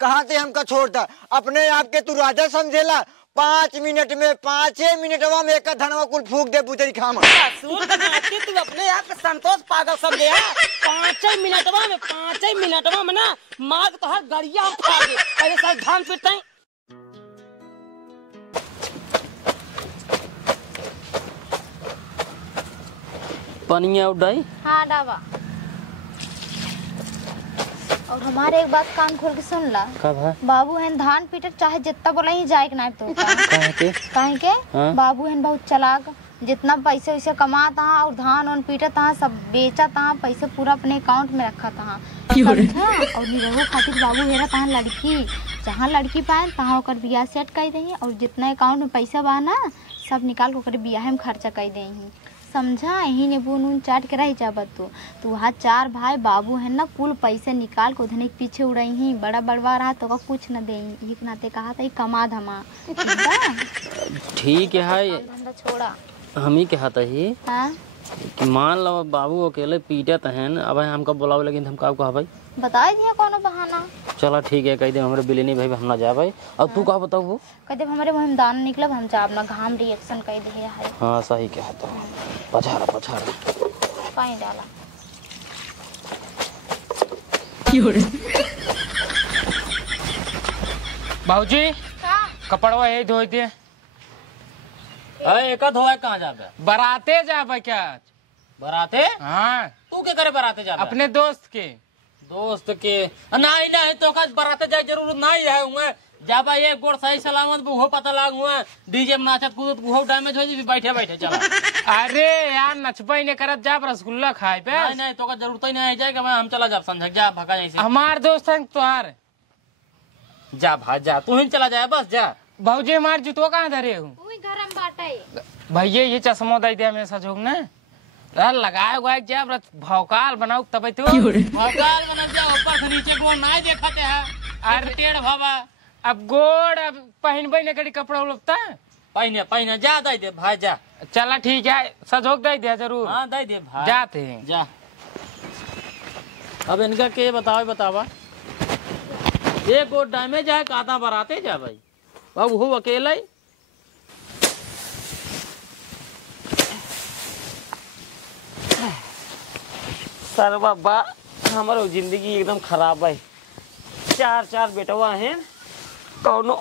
कहाँ से हमका छोड़ता, अपने आप के तू राजा समझेला। 5 मिनट में 5 मिनटवा में एक धनवा कुल फूक दे बुतरी खामा। तू अपने आप के संतोष पागल समझे। 5 मिनटवा में ना मार तो हर गड़िया हम खा गए। पहले सब धान पीटते हैं। पनिया उड़ाई। हाँ डाबा। और हमारे एक बात कान खोल के सुन ला। कब है? बाबू है धान पीटे चाहे जितना बोला ही जाए ना तो काहे के हाँ? बाबू है बहुत चलाक, जितना पैसे वैसे कमाता है और धान और पीटता है सब बेचता है, पैसे पूरा अपने अकाउंट में रखा था। और निरहु खातिर बाबू हेरा तहाँ लड़की, जहाँ लड़की पाए तहाँ ओकर बियाह सेट कर दही और जितना अकाउंट में पैसा बा ना सब निकाल के बियाह में खर्चा कर दही। समझा? यही नींबू नून चाट के रह जाबत तू वहाँ 4 भाई बाबू है ना कुल पैसे निकाल के उधने पीछे उड़ई ही, बड़ा बड़वा रहा तो कुछ न दे एक नाते कहा था कमा धमा। ठीक है छोड़ा हम ही कहता ही। हाँ? कि मान लो बाबू अकेले पीटत हैं, अब हमका बुलावे लगे हम का कहबै? बता दिया कोनो बहाना। चला ठीक है, कह दे हमारे बिलेनी भाई हम ना जाबे। और तू का बताऊ? वो कह दे हमारे वहीं दान निकलब हम जाब ना, घाम रिएक्शन कह दे है। हाँ सही कहता हूँ। पछाड़ा पानी डाला। बाबूजी कपड़वा यही धोई दे। एक धोए कहाँ जाबे? बराते जाबे क्या? बराते? हाँ। तू के करे बराते जाबे? अपने दोस्त के नहीं तो बराते जाए जरूर नहीं है हुए जाबा एक गोड़ सही सलामत वो पता लाग हुए डीजे में नाचत कूदत वो डैमेज हो जी बैठे चला। अरे यार नचबई ने करत जाब रसगुल्ला खाए पे। नहीं तो का जरूरत ही नहीं जाएगा, हम चला जाब समझ जा भगा जैसे। हमार दोस्त है तुहार। जा भाई जा तू ही चला जाए बस जा। भाजी हमार जुतो कहाँ धरे हूँ? भैया ये चश्मा दे दिया मेरे साथ ना लगाए हुआ जब भौकाल बनाऊ तब तो भौकाल बना जा ऊपर से नीचे को नहीं देखते है। अरे टेढ़ भावा अब गोड़ अब पहनबे ने कड़ी कपड़ा उलपता पहने जा दे दे भाई जा। चला ठीक है सजोग दे दिया जरूर। हाँ दे दे भाई जाते हैं जा। अब इनका के बतावा एक गोड़ डैमेज है काता बराते जा भाई बाबू हो अकेला ही। सर बाबा हमारो जिंदगी एकदम खराब है। 4 बेटवा हैं कौनो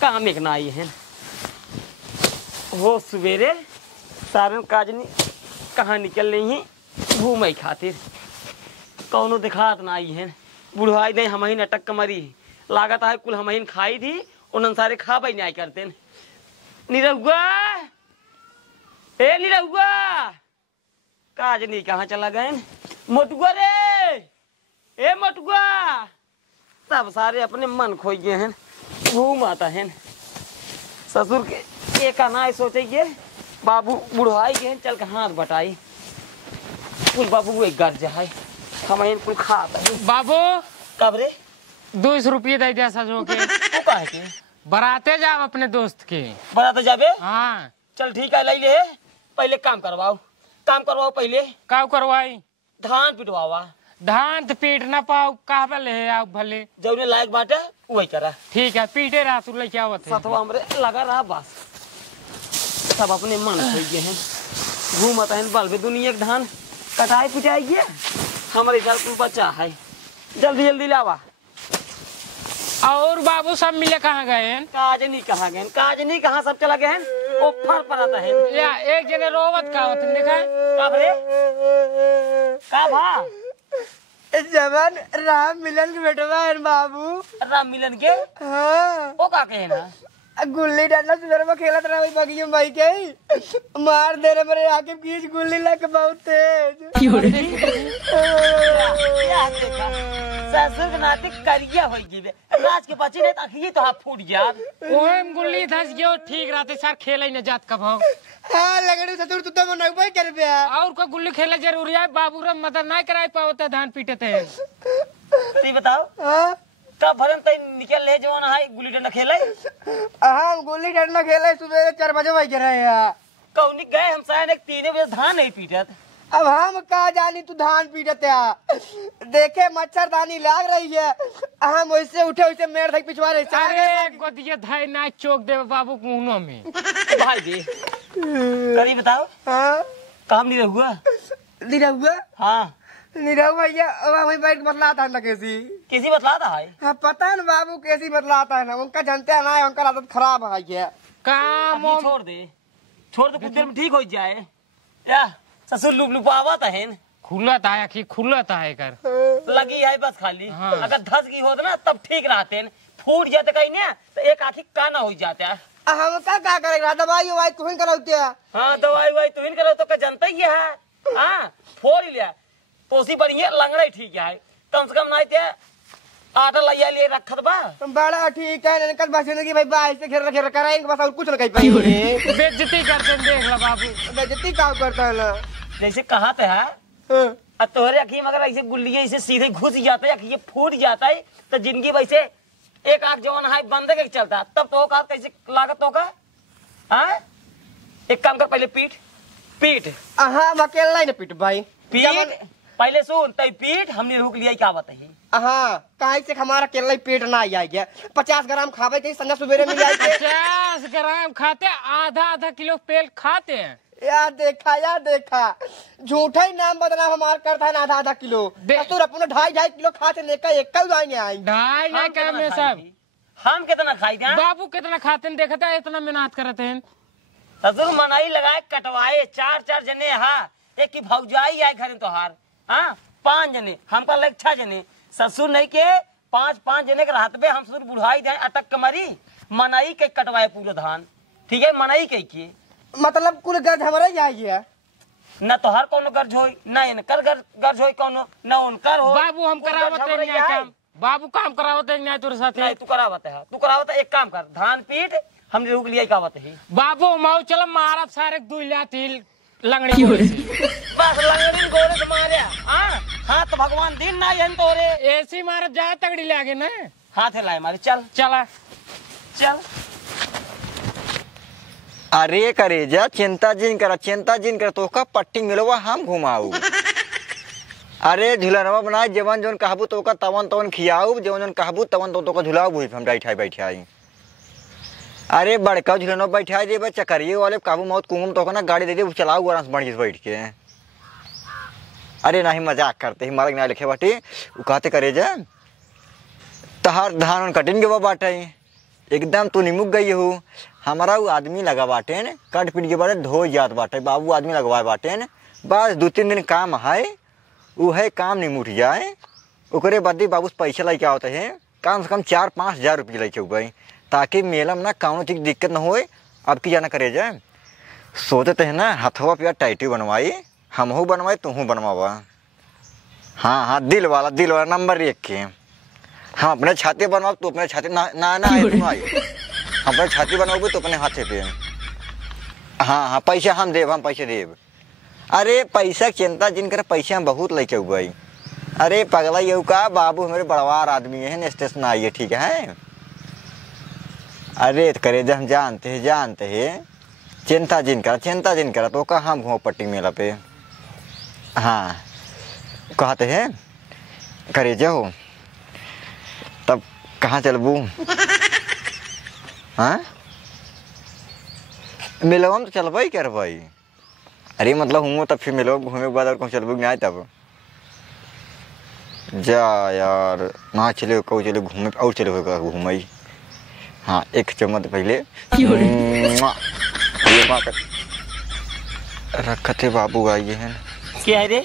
काम एक नाई है वो सवेरे सारन काजनी कहाँ निकल रही हैं घूमे खातिर कौनो दिखात नाई है। बुढ़ाई नहीं हम ही नटक कमरी लागत है कुल हम ही खाई थी उन सारे खा पाई नहीं करते। निरहुआ निरहुआ काजनी कहाँ चला गए? मोटुआ रे ए मोटुआ सब सारे अपने मन खोई गए हैं घूम आता है। ससुर के एक ना सोचे बाबू बुढ़ाई गए चल के हाथ बटाई कुल बाबू एक घर जाए हम कुल खाता बाबू। कब रे? 200 रुपये दे दिया सजो के। तू काहे के? बराते जाब अपने दोस्त के। बराते जाबे? हाँ चल ठीक है ले ले पहले काम करवाओ पहले। का करवाई? धान पिटवावा। धान तो पीट ना पाओ कहबे ले आप भले जौने लायक बाटे वही करा। ठीक है पीटे रहा तू लेके आवत है। सतवा हमरे लगा रहा बस सब अपने मन खोई गए हैं घूमत है बल भी दुनिया के धान कटाई पिटाई हमारे घर कुल बच्चा है जल्दी लावा। और बाबू सब मिले कहाँ गए हैं? काजनी कहाँ सब चला गए हैं वो फर पर आता है या एक जने रोवत का होत देखा है का भा जवन राम मिलन के बेटवा है बाबू। राम मिलन के? हाँ वो का कहे ना गुल्ली डंडा सुधर में खेलत रहा बगियो भाई के मार दे रे मेरे आके बीच गुल्ली लग बहुत तेज। ससुर के नाते करिया होई जीवे राज के बच्चे ने तखिए तो हाथ फूट गया ओम गुल्ली धस गयो ठीक रहते सर खेले न जात कब हो। हाँ लगड़े ससुर तू तो मना भाई कर बे और को गुल्ली खेले जरूरी है बाबू रे मदद नहीं कराई पावते धान पीटते हैं। ती बताओ हां कब भरन तई निकल ले जवान है गुल्ली डंडा खेले? हम गुल्ली डंडा खेले सुबह 4 बजे भाई कर रहे हैं। कौनी गए हम शायद 3 बजे धान नहीं पीटत अब हम कहा जानी तू धान पीटते आ देखे मच्छरदानी लाग रही है हम वैसे उठे वैसे मेरे तक पिछवाड़े अरे गोदिया धाई ना चोक दे बाबू मुंह में भाई जी करी बताओ हाँ काम नहीं हुआ निरहुआ हाँ निरहुआ भैया वही बैठ बतलाता है ना किसी बतला था है हाँ पता है ना बाबू कैसी बतलाता है ना उनका जानते है ना उनका आदत खराब है काम अभी छोड़ दे कुछ देर में ठीक हो जाए या ससुर लुप लुप आवत है खुलत है कि खुलत है कर लगी है बस खाली हाँ। अगर धस गई होत ना तब ठीक रहते हैं फूट जाते कहीं ना तो एक आखिर काना हो जाता है हम क्या करेगा दवाई ववाई तू ही कराते हैं हाँ दवाई वाई तू ही करो तो क्या जनता ही है हाँ फोड़ लिया तो उसी बढ़िया लंगड़ा ही ठीक है कम से कम नहीं थे आटा लिया लिए रखत बा बड़ा ठीक है निकल बस जिंदगी भाई बाहर से घेर कराएंगे बस और कुछ ना कहीं पाएंगे बेइज्जती करते हैं, देख ला बाबू बेइज्जती काम करता है ना जैसे कहा तो है अब तोहरे अखी मगर ऐसे गुल्ली ऐसे सीधे घुस जाता है अखी फूट जाता है तो जिंदगी वैसे एक आग जवान है बंद के चलता तब तो का कैसे लागत होगा हाँ एक काम कर पहले पीठ हाँ अकेला ही ना पीट भाई पीठ पहले सुन तई पीठ हमने रोक लिया क्या बताइए हाँ कहीं से हमारा केला ही पेट ना आई है 50 ग्राम खावे थे संध्या सुबेरे मिल जाए 50 ग्राम खाते आधा किलो पेल खाते हैं यार देखा झूठा ही नाम बदनाम हमार करता है आधा किलो तो अपने 2.5 किलो खाते एक जाएंगे आई 2.5 का में सब हम कितना खाई थे बाबू कितना खाते हैं देखते हैं इतना मेहनत करते हैं ससुर मनाई लगाए कटवाए 4 जने हाँ एक की भौजाई आए घर तो हार हाँ 5 जने हमका लग 6 जने ससुर नहीं के 5 जने के रात में हम ससुर बुढ़ाई जाए अटक के मरी मनाई के कटवाए पूरे धान ठीक है मनाई के की मतलब कुल गर्ज हमारा ही आई है न तो हर कोनो गर्ज होई न इनकर गर्ज होई कोनो न उनकर हो बाबू हम करावत हैं नहीं काम बाबू काम करावत हैं नहीं तेरे साथ नहीं तू करावत है एक काम कर धान पीट हमने रुक लिया क्या बात है बाबू माओ चलो मारब सारे 2 लाती लंगड़ी बस लंगड़ी गोरे से मारे हाँ तो भगवान दिन ना यन तोरे ऐसी मारब जा तगड़ी लागे ना हाथ लाए मारे चल चल अरे करे जा चिंता जिन कर तो का पट्टी मिलवा हम घुमाऊ अरे झुलनवा बनाए जवन जवन कहबू तो का तवन खियाऊ जवन कहबू तवन तो का झुलाऊ बुझ हम बैठाई अरे बड़का झुलनवा बैठा दे चकरिए वाले काबू मौत कुंगम तो ना गाड़ी दे दे चलाऊ आराम से बढ़ बैठ के अरे नहीं मजाक करते ही मारक ना लिखे बाटे वो कहते करे जा तहार धान कटिन के बाटे एकदम तू निमुक गई हो हमारा वो आदमी लगा बाटे न कट पीट के बाटे धो जात बाटे बाबू आदमी लगवाए बाटे न बस 2-3 दिन काम है वो है काम नहीं मुठ जाए ओकरे बाद बाबू से पैसा लेके आवते हैं कम से कम 4-5 हज़ार रुपये लेके गई ताकि मेला में ना कौनो चीज दिक्कत न होए अब की जाना करे जाए सोचते हैं ना हथवा पे टाइटी बनवाई हमहू बनवाई तू बनवावा हाँ दिल वाला नंबर 1 के हम अपने छाते बनवाओ तो अपने छाते ना आई हम अपने छाती बनवाओगे तो अपने हाथे पे हाँ पैसा हम पैसे देव अरे पैसा चिंता जिन कर पैसा हम बहुत लेके गई अरे पगला ये का बाबू हमारे बड़वार आदमी है स्टेशन आइए ठीक है अरे करे जब हम जानते हैं चिंता जिन कर तो का हम घूम पट्टी मेला पे हाँ कहते हैं करे जाओ तब कहाँ चलबू हाँ मिलवा में तो चलबा ही कर भाई अरे मतलब हूँ तब फिर मिलो घूमे के बाद और कहूँ चलबू नहीं तब जा यार ना चले कहूँ चले घूमे और चले घूमे हाँ एक चम्मच पहले रखते बाबू आइए हैं क्या है रे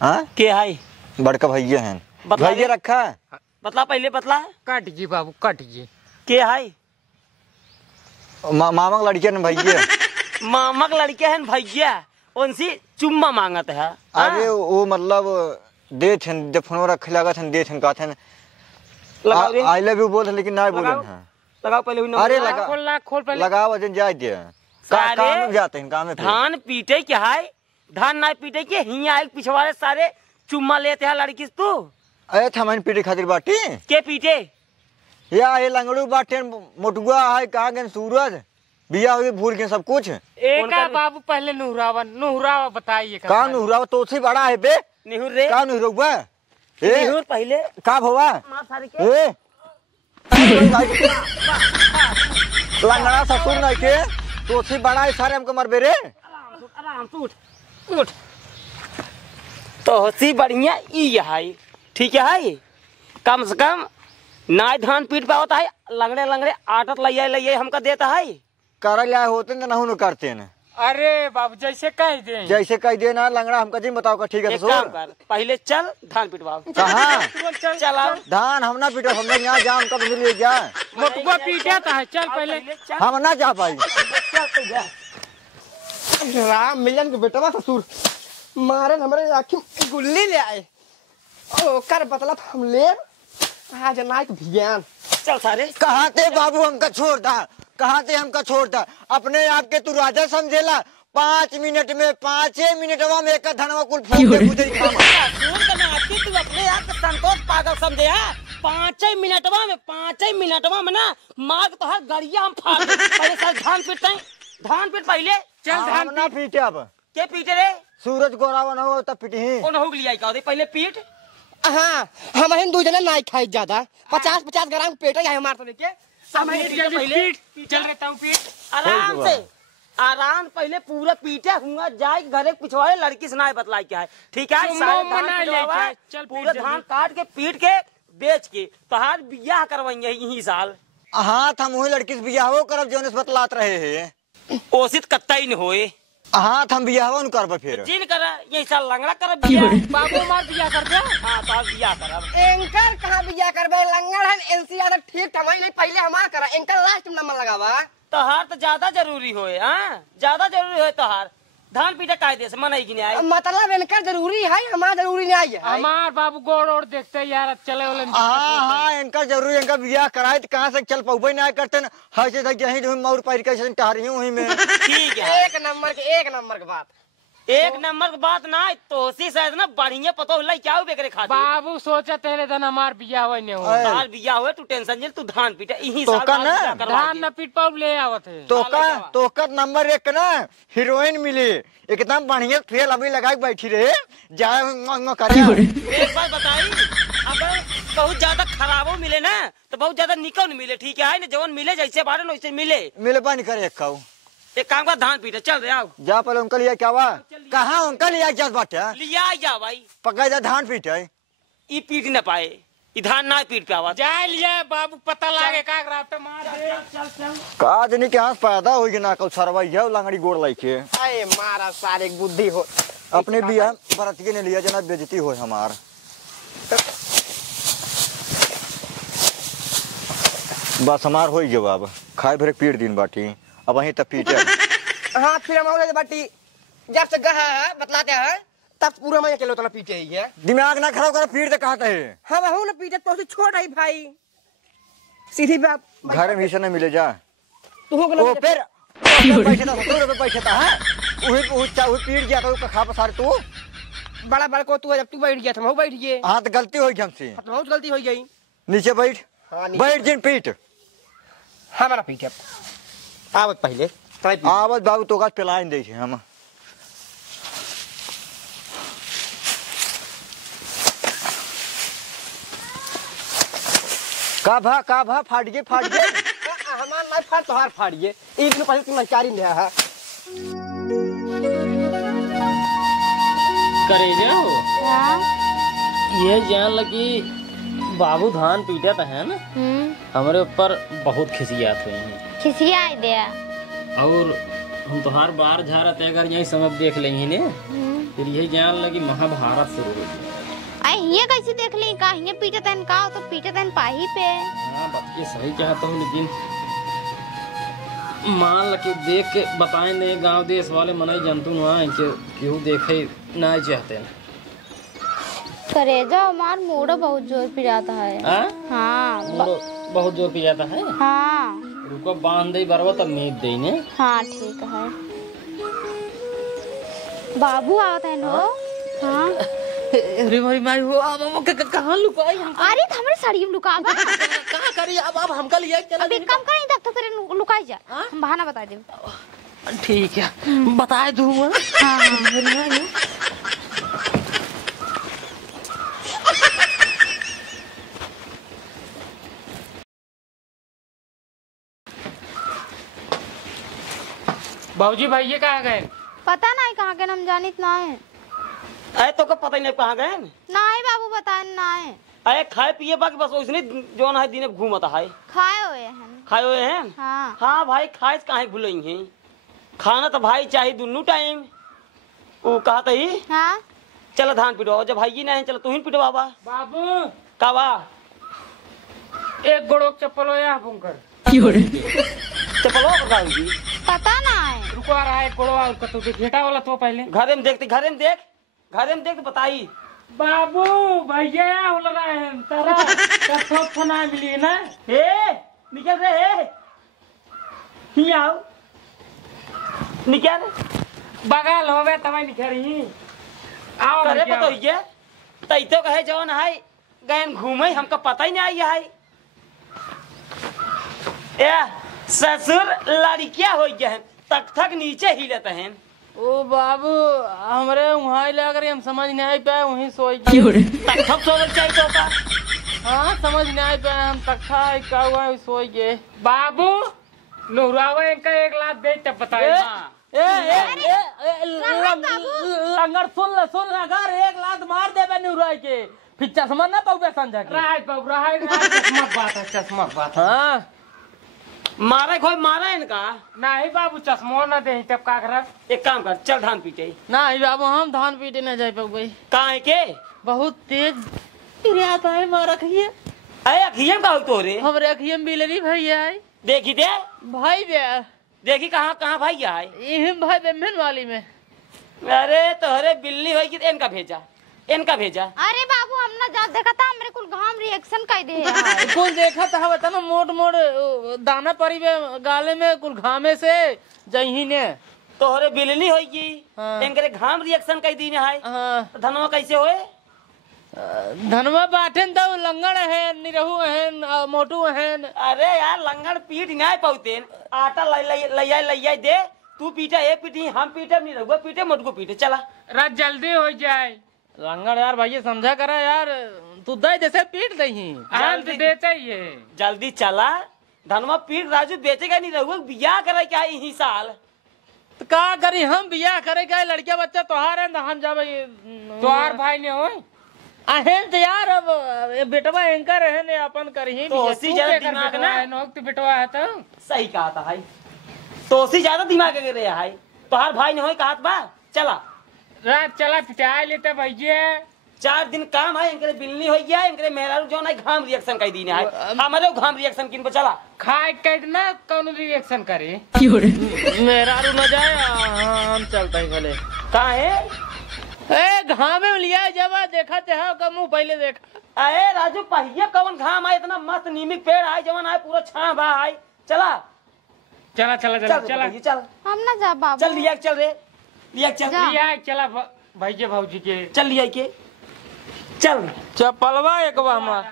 हाँ क्या है बड़का भैया हैं भैया रखा बतला पहले बतला कट जी बाबू कट जी क्या है मामा का लड़किया ने भैया मामा का लड़किया है भैया उनसे चुम्मा मांगत है अरे वो मतलब दे थे जब फोन रख लगा थे दे थे कहा आई लव यू बोल लेकिन ना बोले लगाओ पहले अरे खोल पहले लगाओ वजन जाए दे काम जाते हैं काम में धान पीटे क्या है धान ना पीटे के हिया पिछवाड़े सारे चुम्मा लेते हैं लड़की तू अरे थमन पीटे खातिर बाटी के पीटे या ये लंगड़ू बाटे मोटुआ है कहा गए सूरज बिया हुई भूल गए सब कुछ। एक बाबू पहले नुहरावा बताइए। का नुहरावा तो से बड़ा है बे। निहुर रे का नुहरवा निहुर पहले का भवा मार सारे के ए लंगड़ा ससुर नहीं के तो से बड़ा है सारे हमको मरबे रे। आराम से उठ तो हसी बढ़िया ई है ठीक है। कम से कम नाय धान पीट पावत है लंगड़े लंगड़े आटत लइये हमका देता है। कर लिया होते न नहु न करते न। अरे बाबू जैसे कह दे जैसे कह दे ना लंगड़ा हमका जी बताओ का ठीक है एक काम कर पहले चल धान पिटवा। कहाँ चल आओ धान हम ना पीटो हम लोग यहाँ जा हमका बदल ले जा मटुआ पीटा था। चल पहले हम ना जा पाई। राम मिलन के बेटवा ससुर मारे हमारे आखिर गुल्ली ले आए ओ कर बतला हम ले आज नाइक भियान चल सारे। कहाँ थे बाबू हमका छोड़ दा कहाँ थे हमका छोड़ दा अपने आप के तू राजा समझेला 5 मिनट में 5 मिनटवा में एक धनवा कुल फूक के गुजरी खामा। तू अपने आप संतोष पागल समझे है। 5 मिनटवा में ना मार तो हर गड़िया हम फाड़ पहले सर धान पीट पहले चल हम ना पीटे अब के पीटे रे सूरज गोरावा न हो तब पीटे ही कौन हो लिया का पहले पीट। हाँ हम हिंदू जना नाई खाई ज्यादा 50-50 ग्राम पेट है हमारे तो लेके पहले चल रहता हूँ पीट आराम से आराम पहले पूरा पीटे हुआ जाए घरे पिछवाड़े लड़की से ना बतलाई क्या है ठीक है। पूरा धान काट के पीट के बेच के तोहार बियाह करवाएंगे यही साल। हाँ हम वही लड़की से बियाह करब जो बतलात रहे है ओसित कत्ता न होए। हाँ हम बियाह करब फिर जिन कर यही साल लंगड़ा कर बियाह बाबू मार बियाह कर दे। हाँ तो बियाह करब एंकर कहाँ बिया करबे लंगड़ है एनसीआर ठीक ठमाई नहीं पहले हमार करा एंकर लास्ट में नंबर लगावा तोहार तो ज्यादा जरूरी होए। हाँ ज्यादा जरूरी होए तोहार धान पीटे कायदे से मनाई की नहीं आई मतलब इनका जरूरी है हमारा जरूरी नहीं है। हमार बाबू गोड़ ओड़ देखते यार चले वाले हाँ इनका जरूरी इनका बियाह कराए तो कहाँ से चल पाऊ नहीं करते न हंसे तक यही मौर पैर के टहरी हूँ वहीं में। ठीक है एक नंबर की बात एक नंबर की बात ना तो सी शायद ना बढ़िया पतो लाई क्या हो बेकरे खाते बाबू सोचा तेरे धन हमार बियाह हुआ नहीं हो तार बियाह हुए तू टेंशन ले तू धान पीटे यही तो साल का ना धान न पीट पाऊ ले आवत है तो का नंबर 1 ना हीरोइन मिली एकदम बढ़िया फेल अभी लगा बैठी रहे जाए करे। एक बात बताई अगर बहुत ज्यादा खराबो मिले ना तो बहुत ज्यादा निकल मिले ठीक है ना जवन मिले जैसे बारे वैसे मिले पानी करे एक काम का धान पीटे चल रहे आओ जा पहले उनका लिया क्या हुआ कहाँ उनका लिया जा बाटे लिया जा भाई पका जा धान पीटे ई पीट न पाए ई धान ना पीट पावा जाए लिया बाबू पता लागे का रात मार चल काज नहीं के हाथ पैदा होगी ना कल सरवैया लंगड़ी गोड़ लाई के अरे मारा सारे बुद्धि हो अपने बिया बरतिये ने लिया जना बेजती हो हमार बस हमार हो जवाब खाए भरे पीट दिन बाटी अब वहीं तब पीटे। हाँ फिर हम बाटी जब से गहा बतलाते हैं तब पूरा मैं अकेले उतना पीटे ही है दिमाग ना खराब कर पीट दे कहते है हम हूँ ना पीटे तो छोड़ आई भाई सीधी बात घर में न मिले जा तू हो वो फिर पैसे था 70 रुपए पैसे था वही पीट गया था खा पसार तू बड़ा बड़ा को तू जब तू बैठ गया था मैं बैठ गए हाँ तो गलती हुई हमसे बहुत गलती हो गई नीचे बैठ हाँ, बैठ जिन पीट हमारा पीटे आवत पहले आवत बाबू तो का पिलाइन दे हम का भा फाट गए हमार ना फाट तोहार फाट गए एक दिन पहले तू नचारी ले है करे जाओ ये जान लगी बाबू धान पीटा था है ना हमारे ऊपर बहुत खिसियात हुई है खिसिया दे और हम तोहार बार झारत अगर यही समय देख लेंगे ने फिर यही जान लगी महाभारत शुरू हो गई। आई ये कैसे देख ली का ये पीटे तन का तो पीटे तन पाही पे हाँ बात ये सही चाहता हूँ लेकिन मान ल के देख के बताएं नहीं गांव देश वाले मनाई जंतु ना क्यों देखे ना चाहते हैं करेजा मार मोड़ो बहुत जोर पिराता है। हाँ बहुत जोर पी जाता है। हाँ रुको बांध दे बरवा तब मीट दे ने। हाँ ठीक है बाबू आवत है नो। हाँ अरे भाई मारी वो अब कहाँ लुकाई हम अरे हमारे साड़ी में लुका कहाँ करी अब अब हमका लिया चला। अब एक काम करें तब तो तेरे लुकाई जा, हम बहाना बता दे। ठीक है बताए दूंगा। बाबूजी भैया कहाँ गए? पता नहीं कहाँ के, हम जानित ना है। अरे तो का पता ही नहीं कहाँ गए ना है बाबू, बताए ना है। अरे खाए पिए बाकी बस उसने जो ना है दिन घूमता है। खाए हुए हैं। खाए हुए हैं। हाँ हाँ भाई खाए कहाँ भूल हैं, खाना तो भाई चाहिए दोनों टाइम। वो कहा ही हाँ चलो धान पिटवा, जब भाई नहीं चलो तू ही पिटवा बा। बाबू कावा एक गोड़ो चप्पल हो या बुंकर चपलो होगी। पता ना है। रुको आ रहा है गोड़ो और तो घेटा वाला तो पहले घरे में देखते, घरे में देख, घरे में देख तो बताई। बाबू भैया हो रहा है तारा सब खाना मिली ना। हे निकल रे, हे आओ निकल बगाल होवे तब निकली आओ करे पता ही है। तैतो कहे जवन है गए घूमे, हमका पता ही नहीं आई है। या ससुर लड़किया हो गए तक तक नीचे ही लेते हैं। ओ बाबू हमरे वहाँ लग रही, हम समझ नहीं पाए वहीं सोई गए। तक तक सोने चाहिए तो का। हाँ समझ नहीं पाए हम, तख्ता का हुआ सोई गए। बाबू लोहरावा इनका 1 लाख दे तब बताए। लंगर सुन अगर 1 लाख मार देबे नुराई के फिर चश्मा ना पाऊबे संजा के। राइट बाबू राइट, चश्मा बात है, चश्मा बात। हाँ मारे कोई मारा इनका नहीं बाबू चश्मो ना दे तब का कर। एक काम कर चल धान पीटे। नहीं बाबू हम धान पीटे न जाए पाऊबे, कहाँ है के बहुत तेज फिर आता है मार रखिए। अरे अखियम का हो तो रे, हमरे अखियम बिलरी भैया है। देखी दे भाई बे देखी कहाँ कहाँ भाई है। यही भाई बेमन वाली में। अरे तोहरे बिल्ली होई कि इनका भेजा, इनका भेजा। अरे बाबू हम ना जा देखा था, हमरे कुल घाम रिएक्शन कर दे। कुल देखा था बता ना, मोट मोट दाना परी में गाले में कुल घामे से जही ने तोहरे बिल्ली होगी। हाँ। इनके घाम रिएक्शन कर दी है। हाँ धनवा कैसे होए? धनवा बाटन तो लंगड़ है, निरहू है, मोटू है। अरे यार लंगड़ पीट नहीं पाते, आटा लैया दे, तू पीटे ये पीटी, हम पीटे नहीं रहुआ पीटे मोटको पीटे। चला रात जल्दी हो जाए। लंगड़ यार भैया समझा करा यार, तू दे जैसे पीट दही हम तो देते ही है। जल्दी चला, धनवा पीट राजू बेचेगा नहीं रहुआ, बियाह करे क्या यही साल। तो का करी हम बियाह करे का, लड़किया बच्चा तोहार है हम जाबे तोहार भाई ने हो अहन तो यार अब बेटवा एंकर है ने अपन करही तो उसी ज्यादा दिमाग ना नौक तो बेटवा है तो सही कहा था भाई, तो उसी ज्यादा दिमाग के रहे है। तोहार भाई ने हो कहा बा चला रात चला पिटा लेते भैया। 4 दिन काम है, इनके बिल्ली हो गया, इनके मेहरारू जो ना घाम रिएक्शन कर दी है, हमारे घाम रिएक्शन किन पे चला। खाए कह ना कौन रिएक्शन करे मेरा रू न जाए हम चलता ही भले। कहाँ है ए घामे में लिया जब देखा चाहे का मुंह पहले देखा। अरे राजू पहिया कौन घाम है, इतना मस्त नीमिक पेड़ है जवन है, पूरा छां बा है। चला चला चला चला चला चल हम ना जा बाबू। चल लिया चल रे, लिया चल लिया चला भैया भाजी के चल लिया के चल। चप्पलवा एक बा हमार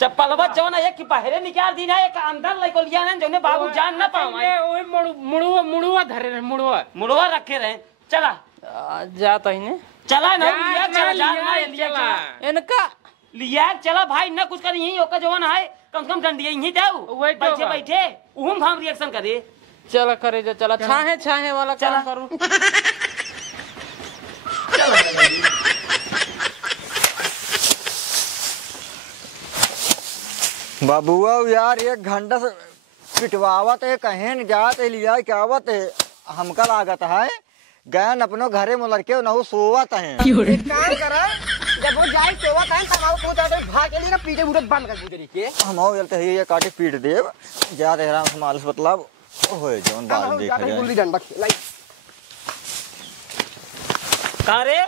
चप्पलवा जवन एक की पहरे निकाल दी ना, एक अंदर लेको लिया ना जोने बाबू जान ना पावे। ओए मुड़ुआ मुड़ुआ धरे रहे, मुड़ुआ मुड़वा रखे रहे। चला जाता ही ने चला ना जा, लिया चला लिया, जान ना लिया चला। चला इनका लिया चला भाई ना कुछ कर यही ओका जवन है, कम से कम डंडिया यही जाओ वही तो बच्चे बा। बैठे उहम घाम रिएक्शन करे। चला करे जा चला छाहे छाहे वाला चला। काम करूं। बाबुआ यार 1 घंटा से पिटवावत है, कहीं न जात है, लिया क्या आवत है, हमका लागत है गैन अपनो घरे में लड़के नहु सोवत है। एक काम करा जब वो जाए सेवा टाइम तमाओ को जाते भाग के लिए ना पीछे पूरे बंद कर गुजरी के हम आओ चलते है ये काटे पीट देव जा रहे राम समालस मतलब होए जोन बात देख रहे गुल्ली डंडा लाई कहाँ रे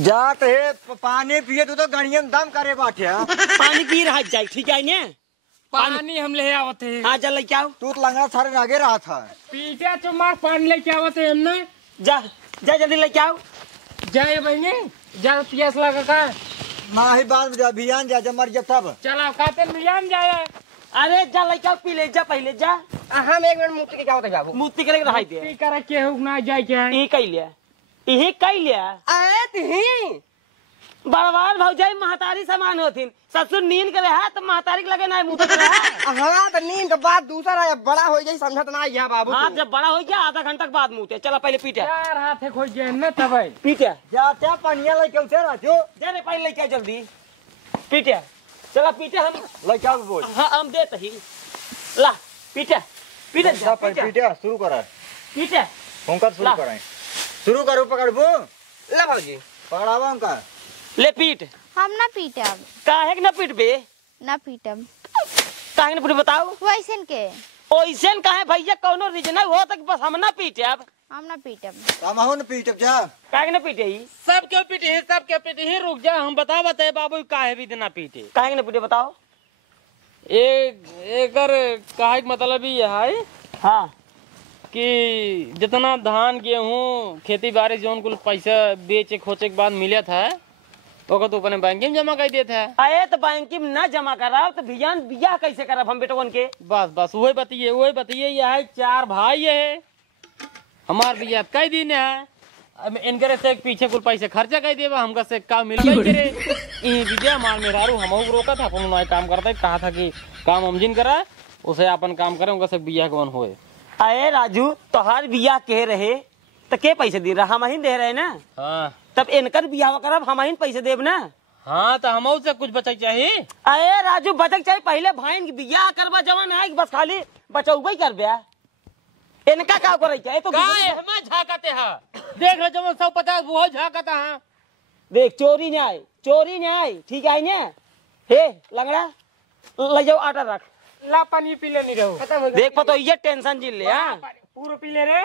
जात है पानी पिए तू तो गणिये में दम करे बाटे। पानी पी रहा जाए ठीक है ने पानी हम ले आवते हैं। हाँ चल लेके आओ। तू तो लंगड़ा सारे नागे रहा था। पीछे चुमार पानी लेके आवते हैं हमने। जा जा जल्दी लेके आओ। जाए बहने जा पियास लगा का ना ही बात अभियान जा जमर जब तब चला काते मियान जाए। अरे जा लड़का पी ले जा पहले जा। हम एक मिनट मुक्ति के क्या होता है बाबू? मुक्ति करे रहाई दे। की करे के हो ना जाए के ई कई लिया, ई कई लिया। आए तिही बड़वार भौजाई महतारी समान होथिन। ससुर नींद करे है तो महतारी के लगे ना मुंह करे है। हाँ तो नींद के बाद दूसरा है, बड़ा हो जाए समझत ना या बाबू। हाँ जब बड़ा हो गया आधा घंटा के बाद मुँह चला पहले पीटे। चार हाथ खोज गए न तब पीटे जा क्या पानिया लेके उठे राजू जा रे पहले लेके जल्दी पीटे। चला पीटे हम लड़का को बोल। हाँ हम देते ही ला पीटे पीटे जा पीटे शुरू करा पीटे होंकर शुरू ला। कराएं। शुरू करो पकड़बो ला भाजी पकड़ावा उनका। ले पीट। हम ना पीटब, काहे के ना पीट बे? ना पीटब। काहे ना पीट बताओ? वैसन के ओइसन काहे भैया कौनो रीजन हो तक बस हम ना पीटे अब। हम ना पीटब। हम न पीटब जा। काहे के ना पीटे ही? सब क्यों पीटे है, सब क्यों पीटे है? रुक जा हम बता बताए बाबू काहे भी देना पीटे। काहे के ना पीटे बताओ? एकर काहे के मतलब ये है हाँ कि जितना धान गेहूं खेती बाड़ी जोन कुल पैसा बेचे खोचे के बाद मिले था ओकर तो अपने बैंक में जमा कर देते है। अरे तो बैंक में ना जमा कराओ तो भियान बियाह कैसे करब हम बेटवन के? बस बस वही बताइए ये है चार भाई है हमार बियाह कई दिन है। अब इनकरे से पीछे कुल पैसे खर्चा कर देवा हमका से काम मिल गई करे ई विजय मार में रारू हम रोका था अपन नया काम करते कहा था कि काम हम जिन करा उसे अपन काम करे उनका से बियाह के वन होए। अरे राजू तोहार बियाह के रहे तो के पैसे दे रहा? हम ही दे रहे ना। हाँ तब इनकर बियाह करब हम ही पैसे देब ना। हाँ तो हम से कुछ बचा चाहिए। अरे राजू बचक चाहिए पहले भाई बियाह करबा जवान है बस खाली बचौबे करबे। इनका का करे चाहिए तो हमें झाकते हैं देख लो जब 150 वो झाकता है। देख चोरी नहीं आई ठीक है ना। हे लंगड़ा ले जाओ आटा रख ला पानी पी ले नहीं रहो देख पतो ये टेंशन जिल ले। हाँ पूरा पी ले रे।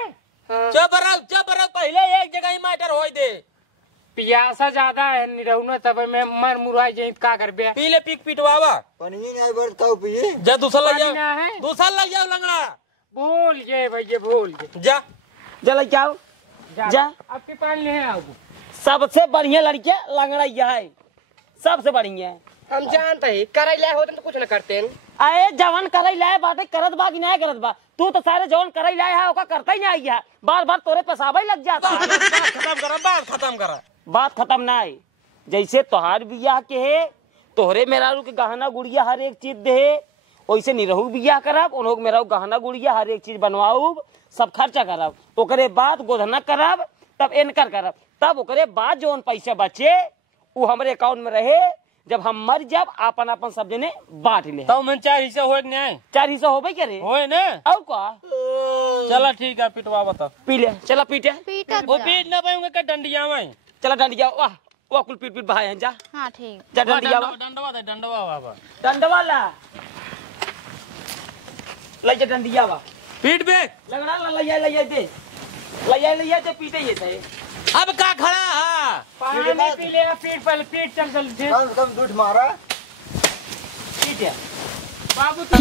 चुप रहो पहले एक जगह ही मैटर होई दे। पियासा ज्यादा है नहीं रहू ना तब मैं मर मुराई जाई का करबे। पी ले पीक पिटवावा पानी नहीं आई बर ताऊ पिए जा दूसरा लग पानी ना है। जाओ दूसरा लग जाओ लंगड़ा भूल गए भैया भूल गए। जा चल जाओ जा आपके पानी ले आओ। सबसे बढ़िया लड़के लंगड़ा यह है सबसे बढ़िया। हम जानते ही करैला होते तो कुछ न करते। अरे जवान करई लाए बाटे करत बा कि नहीं करत बा? तू तो सारे जवान करई लाए है ओका करता ही नहीं है बार बार तोरे पसाबे लग जाता है। बात खत्म ना है। जैसे तोहार बियाह के है तोहरे मेहरारू के गहना गुड़िया हर एक चीज दे वैसे निरहू बियाह करब उन्हों मेरा गहना गुड़िया हर एक चीज बनवाऊ सब खर्चा करब ओकरे बाद गोधना करब तब इनकर करब तब ओकरे बाद जो पैसे बचे वो हमारे अकाउंट में रहे जब हम मर जब अपन अपन सब जने बांट ले। तो मैं 4 हिस्सा होए नहीं 4 हिस्सा होबे करे होए ना और का चला ठीक है पिटवा बता पी ले चला पीटे पीटब वो जा। पीट ना पाऊंगा का डंडिया में चला डंडिया वाह वाह कुल पीट भाई हैं जा हाँ ठीक। जा डंडिया डंडवा बाबा डंडवा ला ले जा डंडिया वा पीट बे लगड़ा ले दे पीटे ये थे। अब का खड़ा है पानी पी ले पीट पहले पीट चल जल्दी कम दूध मारा पीटे बाबू तो